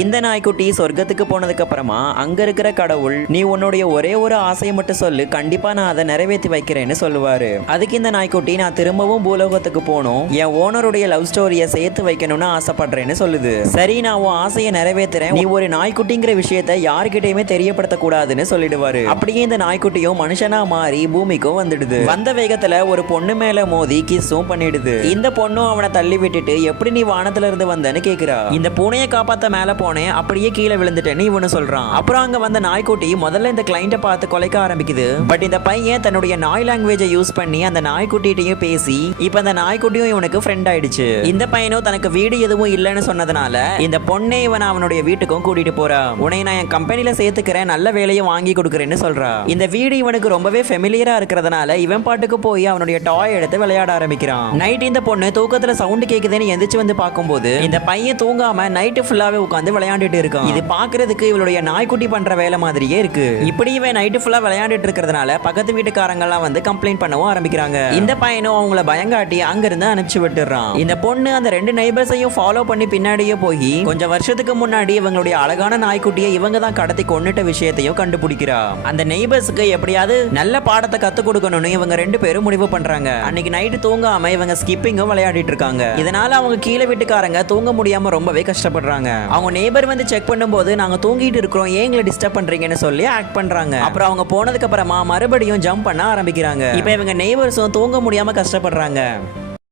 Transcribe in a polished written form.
இந்த நாய்க்குட்டி சொர்க்கத்துக்கு போனதுக்கு அப்புறமா அங்க இருக்கிற கடவுள், நீ உன்னுடைய ஒரே ஒரு ஆசையை மட்டும் சொல்லு, கண்டிப்பா நான் அதை நிறைவேற்றி வைக்கிறேன்னு சொல்லுவாரு. அதுக்கு இந்த நாய்க்குட்டி, நான் திரும்பவும் பூலோகத்துக்கு போகணும், என் ஓனருடைய லவ் ஸ்டோரியை சேர்த்து வைக்கணும்னு ஆசைப்படுறேன்னு சொல்லுது. சரி, நான் உன் ஆசையை நிறைவேற்றுறேன், நீ ஒரு நாய்க்குட்டிங்கிற விஷயத்த யாருக்கிட்டையுமே தெரியப்படுத்த கூடாதுன்னு சொல்லிடுவாரு. அப்படியே இந்த நாய்க்குட்டியும் மனுஷனா மாறி பூமிக்கும் வந்துடுது. வந்த வேகத்துல ஒரு பொண்ணு மேல மோதி கிஸ்ஸும் பண்ணிடுது. இந்த பொண்ணும் அவனை தள்ளி விட்டுட்டு, எப்படி நீ வானத்துல இருந்து வந்தன்னு கேக்குறா. இந்த பூனையை காப்பாத்த மேல போனேன், அப்படியே கீழே விழுந்துட்டேன்னு இவனு சொல்றான். அப்புறம் அங்க வந்த நாய்க்குட்டி முதல்ல இந்த கிளைண்ட்டை பார்த்து கொலைக்க ஆரம்பிக்குது. பட் இந்த பையன் தன்னுடைய நாய் லாங்குவேஜை யூஸ் பண்ணி அந்த நாய்க்குட்டிட்டையும் பேசி, இப்ப அந்த நாய்க்குட்டியும் இவனுக்கு ஃப்ரெண்ட் ஆயிடுச்சு. இந்த பையனும் தனக்கு வீடு எதுவும் இல்லைன்னு சொன்னதுனால இந்த பொண்ணே இவன் அவனுடைய வீட்டுக்கும் கூட்டிட்டு போறா. உன்னை நான் என் கம்பெனில சேர்த்துக்கிறேன், நல்ல வேலையை வாங்கி கொடுக்குறேன்னு சொல்றா. இந்த வீடு இவனுக்கு ரொம்பவே ஃபெமிலியரா இருக்கிறதுனால இவன் பாட்டுக்கு போய் அவனுடைய டாய் எடுத்து விளையாட ஆரம்பிக்கிறான். நைட் இந்த பொண்ணு தூக்கத்துல சவுண்ட் கேக்குதுன்னு எந்திரிச்சு வந்து பார்க்கும்போது இந்த பையன் தூங்காம நைட்டு ஃபுல்லாவே உட்காந்து விளையாண்டுட்டு இருக்கான். இது பாக்குறதுக்கு இவளுடைய நாய்க்குட்டி பண்ற வேலை மாதிரியே இருக்கு. இப்படி இவன் நைட்டு ஃபுல்லா விளையாண்டுட்டு இருக்கிறதுனால பக்கத்து வீட்டுக்காரங்க எல்லாம் வந்து கம்ப்ளைண்ட் பண்ணவும் ஆரம்பிக்கிறாங்க. இந்த பையனும் அவங்கள பயங்காட்டி அங்கிருந்து அனுப்பிச்சு விட்டுறான். இந்த பொண்ணு அந்த ரெண்டு நெய்பர்ஸையும் ஃபாலோ பண்ணி பின்னாடியே போய் கொஞ்சம் வருஷத்துக்கு முன்னாடி இவங்களுடைய அழகான நாய்க்குட்டியை இவங்க தான் கடத்தி கொன்னுட்ட விஷயத்தையும் கண்டுபிடிக்கிறா. அந்த நெய்பர்ஸுக்கு எப்படியாவது நல்ல பாடத்தை கத்து கொடுக்கணும்னு இவங்க ரெண்டு பேரும் முடிவு பண்றாங்க. அன்னைக்கு நைட்டு தூங்காம இவங்க ஸ்கிப்பிங்கும் விளையாடிட்டு இருக்காங்க. இதனால அவங்க கீழே வீட்டுக்காரங்க தூங்க முடியாம ரொம்பவே கஷ்டப்படுறாங்க. அவங்க நெய்பர் வந்து செக் பண்ணும்போது, நாங்க தூங்கிட்டு இருக்கிறோம், ஏன் எங்களை டிஸ்டர்ப் பண்றீங்கன்னு சொல்லி ஆக்ட் பண்றாங்க. அப்புறம் அவங்க போனதுக்கு அப்புறமா மறுபடியும் ஜம்ப் பண்ண ஆரம்பிக்கிறாங்க. இப்போ இவங்க நெய்பர்ஸும் தூங்க முடியாம கஷ்டப்படுறாங்க.